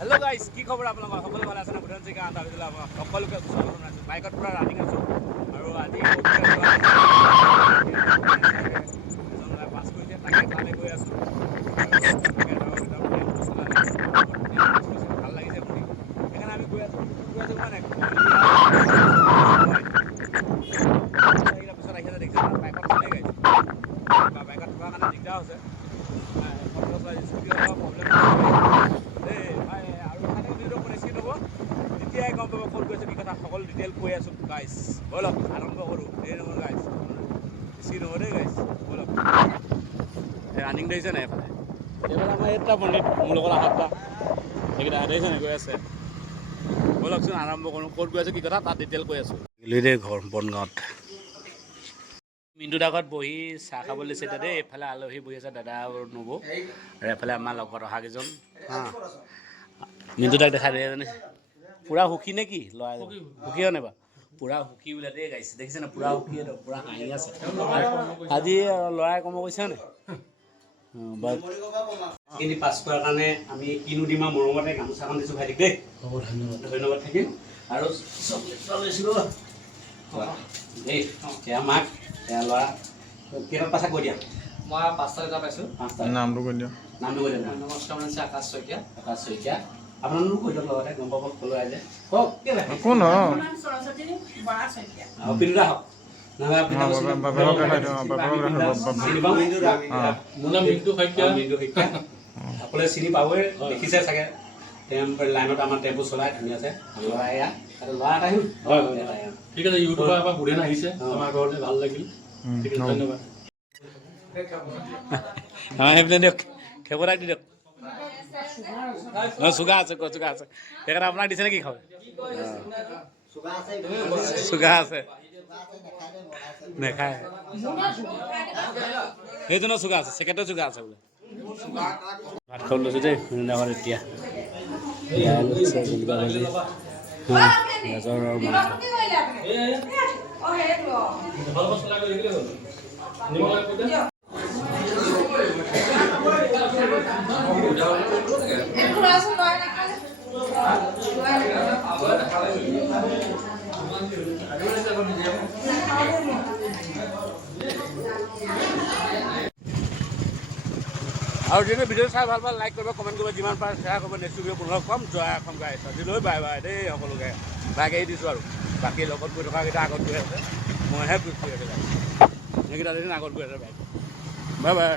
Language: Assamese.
হেল্ল' গাইজ, কি খবৰ আপোনালোকৰ? সকলো ভালে আছে নে? বুধন চিকা আন্ধাৰ হৈছিলে আপোনাক সকলোকে স্বাগতম জনাইছোঁ। বাইকত পূৰা ৰানিং আছোঁ আৰু আজি এজন ল'ৰাই পাছ কৰিছে, তাকে তালৈ গৈ আছোঁ ভাল লাগিছে শুনি, সেইকাৰণে আমি গৈ আছোঁ মানে পিছত আহিছে দেখিছে বাইকত চলিয়ে গাইছে বা বাইকত থকাৰ কাৰণে দিগদাৰ হৈছে। স্কুটি প্ৰব্লেম এতিয়াই গম পাব ক'ত গৈছোঁ, কি কথা সকলো ডিটেইল কৈ আছোঁ গাইছ। ব'লক আৰম্ভ কৰোঁ। দেৰি নকৰোঁ গাইছ, বেছি নহয় দেই গাইছ। ব'লক ৰানিং দেখিছে নাই এইফালে আমাৰ এটা পণ্ডিত মোৰ লগত আহাতটা সেইকেইটা দেখিছে নাই গৈ আছে। ব'লকচোন আৰম্ভ কৰোঁ। ক'ত গৈ আছোঁ, কি কথা তাত ডিটেইল কৈ আছোঁ। দেই ঘৰ বনগাঁৱত মিণ্টু দাগত বহি চাহ খাবলৈ লৈছে এতিয়া দেই। এইফালে আলহী বহি আছে, দাদা আৰু নবৌ, আৰু এফালে আমাৰ লগত অহা কেইজন হা। মিণ্টু দাক দেখাই দিয়ে জানে পূৰা সুখী নে কি ল'ৰা সুখী হয় নাই বাৰু? পূৰা সুখী বোলে দেই গাইছে, দেখিছে নাই? পূৰা সুখী, পূৰা হাঁহি আছে। আজি ল'ৰাই কম কৈছে নাই এইখিনি পাছ কৰাৰ কাৰণে আমি কিনো দিম আৰু মৰমতে গামোচাখন দিছোঁ ভাইটিক দেই। ধন্যবাদ থাকিম। আৰু চকলেট লৈছিলোঁ দেই, সেয়া মাক সেয়া ল'ৰা। কেইটাত পাইছা কৈ দিয়া। মই 5টা লেটাৰ পাইছোঁ। নামটো কৈ দিয়া। নামটো কৈ দিয়া। নমস্কাৰ, মানে হৈছে আকাশ শইকীয়া। আকাশ শইকীয়া। আপোনালোকো কৈ দিয়ক লগতে, গম পাব সকলো ৰাইজে। কওক কেলৈ কোন সৰস্বতী বৰা শইকীয়া। পিন্দা হওক মোৰ নাম মিণ্টু শইকীয়া। সকলোৱে চিনি পাবই, দেখিছে চাগে। লাইনত আমাৰ টেম্পু চলাই ধুনীয়া আছে। ল'ৰা এয়া ল'ৰা এটা আহিম। ঠিক আছে, ইউটিউবৰ পৰা বুঢ়েন আহিছে আমাৰ ঘৰতে, ভাল লাগিল। ঠিক আছে, ধন্যবাদ। সেইপিনে দিয়ক, খেপৰাক দি দিয়ক। চুগা আছে, চুগা আছে, সেইকাৰণে আপোনাক দিছে নেকি খাব? চুগা আছে নেখায়, সেইজনৰ চুগা আছে, চেকেটৰ চুগা আছে বোলে। ভাত খাব লৈছোঁ দেই ঘৰত এতিয়া। গাজৰ আৰু আৰু যিহেতু ভিডিঅ' চাই ভাল লাইক কৰিব, কমেণ্ট কৰিব, যিমান পাৰে শ্বেয়াৰ কৰিব। নেক্সট ভিডিঅ' পুনৰ কম জয় অসম গাইছ। আজিলৈ বাই বাই দেই সকলোকে। বাইক এৰি দিছোঁ আৰু বাকী লগত গৈ থকাকেইটা আগত গৈ আছে, মইহে পিছ কৰি আছোঁ। সেইকেইটা দিন আগত গৈ আছে বাইক। Bye bye.